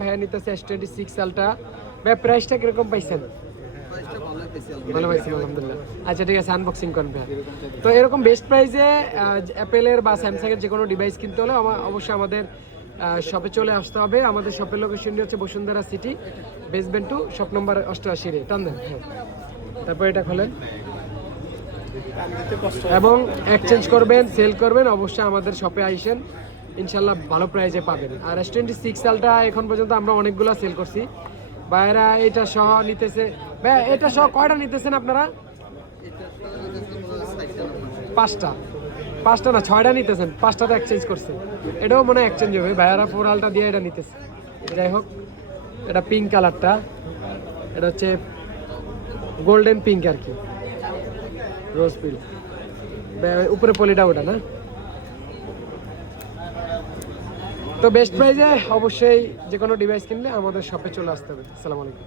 ভাইয়া নিতেছে S26 সালটা। ভাইয়া প্রাইসটা কিরকম পাইছেন? ভালো পাইছেন আলহামদুলিল্লাহ। আচ্ছা ঠিক আছে, আনবক্সিং করুন ভাইয়া। তো এরকম বেস্ট প্রাইসে অ্যাপেলের বা স্যামসাংয়ের যে কোনো ডিভাইস কিনতে হলে অবশ্যই আমাদের শপে চলে আসতে হবে। আমাদের শপের লোকেশনটি হচ্ছে Bashundhara city, basement 2, shop number 88 রে। টান দেন। হ্যাঁ, তারপর এটা খোলেন এবং এক্সচেঞ্জ করবেন, সেল করবেন, অবশ্যই আমাদের শপে আইসেন, ইনশাল্লাহ ভালো প্রাইজে পাবেন। আর S26 সালটা এখন পর্যন্ত আমরা অনেকগুলো সেল করছি। ভাইয়েরা এটা সহ নিতেছে। ভাই এটা সহ কয়টা নিতেছেন আপনারা? 5টা না 6টা নিতেছেন, 5টাতে এক্সচেঞ্জ করছে। এটাও মনে হয় এক্সচেঞ্জ হবে। ভাইয়ারা 4 দিয়ে এটা নিতেছে। যাই হোক, এটা পিঙ্ক কালারটা, এটা হচ্ছে গোল্ডেন পিঙ্ক আর কি, রোজ পিঙ্ক। উপরে পলিটা ওটা না। তো বেস্ট প্রাইজে অবশ্যই যে কোনো ডিভাইস কিনলে আমাদের শপে চলে আসতে হবে। আসসালামু আলাইকুম।